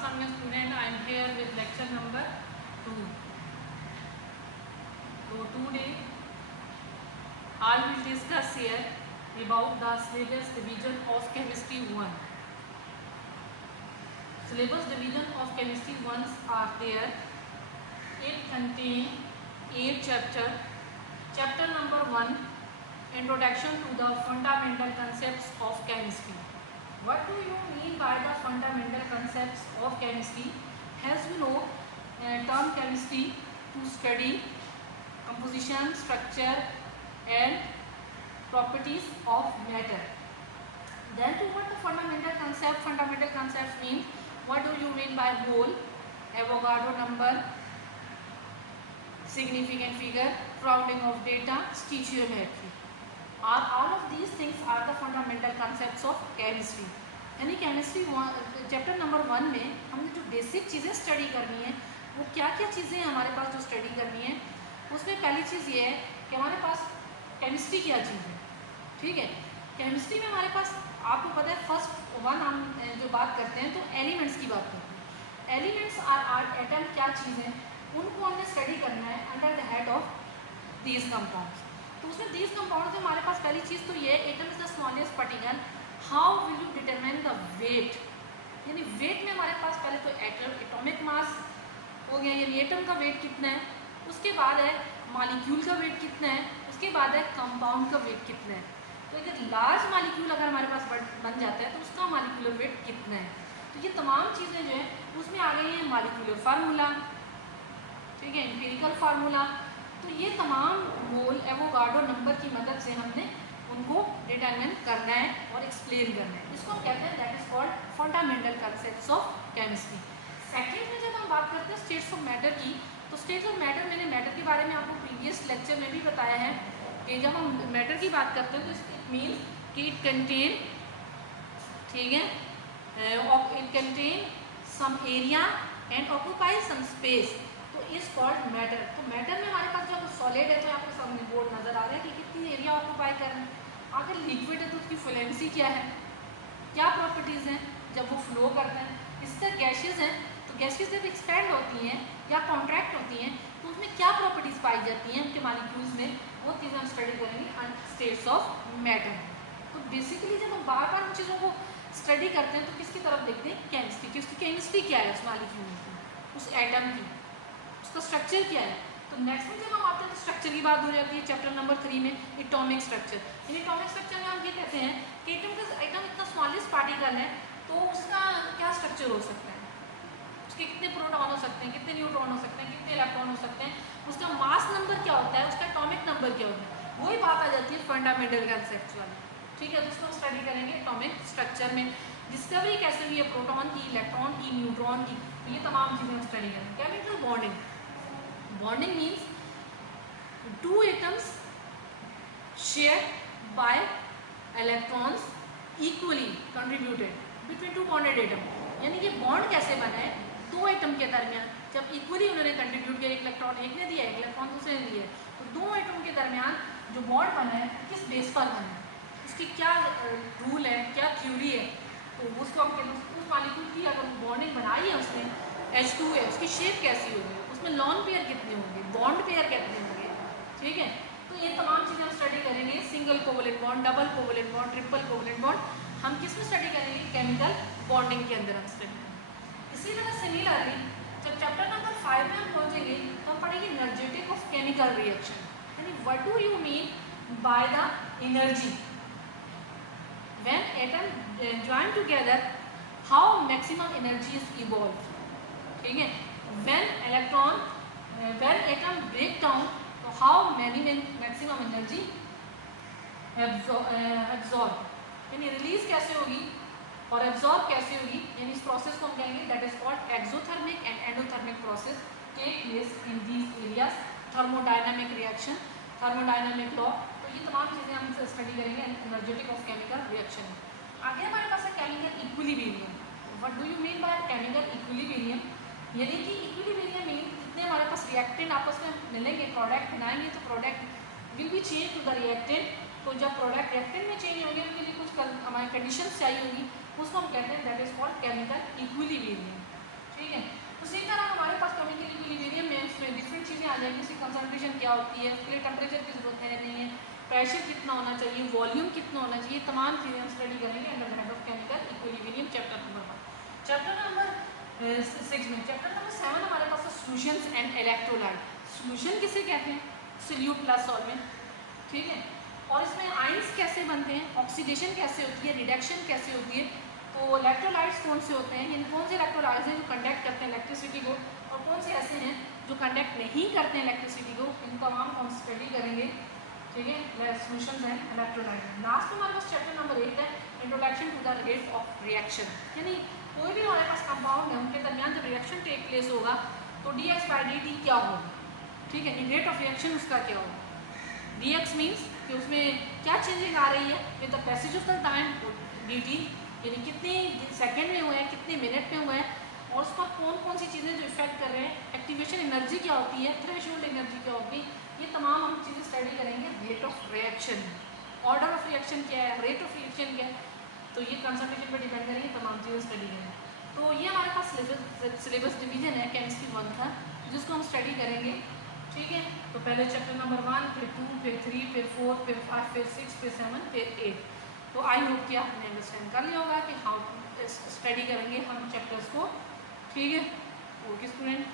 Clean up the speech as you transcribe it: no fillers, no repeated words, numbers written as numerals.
Samya student. I am here with lecture number 2. So today I will discuss here about the syllabus division of chemistry 1. Syllabus division of chemistry 1 are there. It contains 8 chapters. Chapter number 1, Introduction to the fundamental concepts of chemistry. What do you mean by the fundamental concepts of chemistry? As you know, term chemistry to study composition, structure and properties of matter. Then to what the fundamental concept? Fundamental concepts means what do you mean by mole, Avogadro number, significant figure, crowding of data, stoichiometry. All of these things are the fundamental concepts of chemistry. यानी chemistry chapter number 1 में हमने जो basic चीज़ें study करनी है वो क्या क्या चीज़ें हैं हमारे पास जो स्टडी करनी है। उसमें पहली चीज़ ये है कि हमारे पास केमिस्ट्री क्या चीज़ है। ठीक है, केमिस्ट्री में हमारे पास आपको पता है फर्स्ट वन हम जो बात करते हैं तो एलिमेंट्स की बात करते हैं। एलिमेंट्स आर एटम क्या चीज़ है, उनको हमने स्टडी करना है under the head of these compounds. तो उसमें दीज कंपाउंड्स में हमारे पास पहली चीज़ तो ये atom is the smallest particle. How will you determine the weight, यानी वेट में हमारे पास पहले तो एटॉमिक मास हो गया, यानी एटम का वेट कितना है। उसके बाद है मॉलिक्यूल का वेट कितना है। उसके बाद है कंपाउंड का वेट कितना है। तो अगर लार्ज मॉलिक्यूल अगर हमारे पास बन जाता है तो उसका मॉलिक्यूलर वेट कितना है। तो ये तमाम चीज़ें जो है उसमें आ गई हैं मॉलिक्यूलर फार्मूला, ठीक है, एम्पिरिकल फार्मूला। तो ये तमाम मोल एवोगाड्रो नंबर की मदद से हमने उनको डिटरमाइन करना है और एक्सप्लेन करना है। इसको हम कहते हैं that is called fundamental concepts of chemistry. Second में जब हम बात करते हैं स्टेट्स ऑफ मैटर की, तो स्टेट्स ऑफ मैटर मैंने मैटर के बारे में आपको प्रीवियस लेक्चर में भी बताया है कि जब हम मैटर की बात करते हैं तो इट मीन्स कि इट कंटेन, ठीक है, it contain some area and occupy some space, तो इज कॉल्ड मैटर। तो मैटर में हमारे पास जब सॉलिड है तो आपको सामने बोर्ड नजर आ रहा है कि कितनी एरिया ऑक्यूपाई कर रहे हैं। अगर लिक्विड है तो उसकी फ्लुएंसी क्या है, क्या प्रॉपर्टीज़ हैं जब वो फ्लो करते हैं। इस तरह गैसेस हैं तो गैसेस जब एक्सपैंड होती हैं या कॉन्ट्रैक्ट होती हैं तो उसमें क्या प्रॉपर्टीज़ पाई जाती हैं उनके मॉलिक्यूल्स में, वो चीज़ें हम स्टडी करेंगे स्टेट्स ऑफ मैटर। तो बेसिकली जब हम बार बार उन चीज़ों को स्टडी करते हैं तो किसकी तरफ देखते हैं, केमिस्ट्री की। उसकी केमिस्ट्री क्या है उस मॉलिक्यूल की, उस एटम की, उसका स्ट्रक्चर क्या है। तो नेक्स्ट में जब हम आते हैं तो स्ट्रक्चर की बात हो जाती है चैप्टर नंबर 3 में, atomic structure. In atomic structure में हम ये कहते हैं कि एटम इतना स्मॉलेस्ट पार्टिकल है तो उसका क्या स्ट्रक्चर हो सकता है, उसके कितने प्रोटॉन हो सकते हैं, कितने न्यूट्रॉन हो सकते हैं, कितने इलेक्ट्रॉन हो सकते हैं, उसका मास नंबर क्या होता है, उसका एटॉमिक नंबर क्या होता है। वही बात आ जाती है फंडामेंटल कंसेप्ट वाली। ठीक है, तो उसको स्टडी करेंगे एटॉमिक स्ट्रक्चर में। डिस्कवरी कैसे हुई है प्रोटॉन की, इलेक्ट्रॉन की, न्यूट्रॉन की, तो ये तमाम चीज़ें हम स्टडी करेंगे। Chemical bonding, bonding means two atoms shared by electrons equally contributed between two bonded atom। यानी कि बॉन्ड कैसे बना है, दो एटम के दरमियान जब इक्वली उन्होंने कंट्रीब्यूट किया, एक इलेक्ट्रॉन एक ने दिया, एक इलेक्ट्रॉन दूसरे ने दिया, तो दो एटम के दरमियान जो बॉन्ड बना है किस बेस पर बना है, उसकी क्या रूल है, क्या थ्योरी है। तो उसको हम कहते हैं उस मॉलिक्यूल की अगर बॉन्डिंग बनाई है उसने, H2 है, उसकी शेप कैसी होगी, उसमें लॉन पेयर कितने होंगे, बॉन्ड पेयर कितने होंगे। ठीक है, तो ये तमाम चीज़ें हम स्टडी करेंगे। Single covalent bond, double covalent bond, triple covalent bond, हम किस में स्टडी करेंगे, केमिकल बॉन्डिंग के अंदर हम स्टडी करेंगे। इसी तरह सिमिलरली जब चैप्टर नंबर 5 में हम पहुँचेंगे तो हम पढ़ेंगे एनर्जेटिक ऑफ केमिकल रिएक्शन। यानी what do you mean by the energy when atom join together, how maximum energy is evolve. ठीक है, when atom break down, तो how many maximum energy absorb, यानी रिलीज कैसे होगी और एब्जॉर्ब कैसे होगी, यानी इस प्रोसेस को हम कहेंगे that is called exothermic and endothermic process take place in these areas. Thermodynamic reaction, thermodynamic law, तो ये तमाम चीज़ें हम स्टडी करेंगे एनर्जेटिक ऑफ केमिकल रिएक्शन। आगे हमारे पास है chemical equilibrium. What do you mean by chemical equilibrium, यानी कि इक्विलिब्रियम मीन जितने हमारे पास रिएक्टेंट आपस में मिलेंगे, प्रोडक्ट बनाएंगे तो product will be change to the reactant. तो जब प्रोडक्ट रिएक्टेंट में चेंज होंगे उनके लिए कुछ हमारी कंडीशंस चाहिए होगी, उसको हम कहते हैं that is called chemical equilibrium. ठीक है। उसी तरह हमारे पास केमिकल इक्विलिब्रियम में उसमें डिफरेंट चीज़ें आ जाएंगी, उसकी कंसंट्रेशन क्या होती है, उसके लिए टेम्परेचर की जरूरत है नहीं है, प्रेशर कितना होना चाहिए, वॉल्यूम कितना होना चाहिए, तमाम चीज़ें हम स्टडी करेंगे under the head of chemical equilibrium chapter number 1। Chapter number 6 में चैप्टर नंबर 7 हमारे पास सॉल्यूशंस एंड इलेक्ट्रोलाइट। सॉल्यूशन किसे कहते हैं, सोल्यूट प्लस सॉल्वेंट, ठीक है। और इसमें आइंस कैसे बनते हैं, ऑक्सीडेशन कैसे होती है, रिडक्शन कैसे होती है, तो इलेक्ट्रोलाइट्स कौन से होते हैं, यानी कौन से इलेक्ट्रोलाइट्स हैं जो कंडक्ट करते हैं इलेक्ट्रिसिटी को, और कौन से ऐसे हैं जो कंडक्ट नहीं करते हैं इलेक्ट्रिसिटी को, इन तमाम को हम स्टडी करेंगे, ठीक है। Solutions and electrolyte. लास्ट में हमारे पास चैप्टर नंबर 8 है introduction to the rate of reaction, यानी कोई भी हमारे पास कंपाउंड है उनके दरमियान जब रिएक्शन टेक प्लेस होगा तो dx/dt क्या होगा, ठीक है, रेट ऑफ रिएक्शन उसका क्या होगा। dx मीन्स कि उसमें क्या चेंजिंग आ रही है with the passage of the time, dt यानी कितने सेकंड में हुए हैं, कितने मिनट में हुए हैं, और उस पर कौन कौन सी चीज़ें जो इफेक्ट कर रहे हैं, एक्टिवेशन एनर्जी क्या होती है, थ्रेशोल्ड एनर्जी क्या होगी, ये तमाम हम चीज़ें स्टडी करेंगे। Rate of reaction, order of reaction क्या है, रेट ऑफ रिएक्शन क्या है, तो ये कंसंट्रेशन पर डिपेंड करेंगे, तमाम चीज़ें स्टडी करेंगे। तो ये हमारे पास सिलेबस डिवीजन है केमिस्ट्री 1 का, जिसको हम स्टडी करेंगे, ठीक है। तो पहले चैप्टर नंबर 1, फिर 2, फिर 3, फिर 4, फिर 5, फिर 6, फिर 7, फिर 8। तो आई होप कि आपने अंडरस्टैंड कर लिया होगा कि हाउ स्टडी करेंगे हम चैप्टर्स को, ठीक है। Okay student.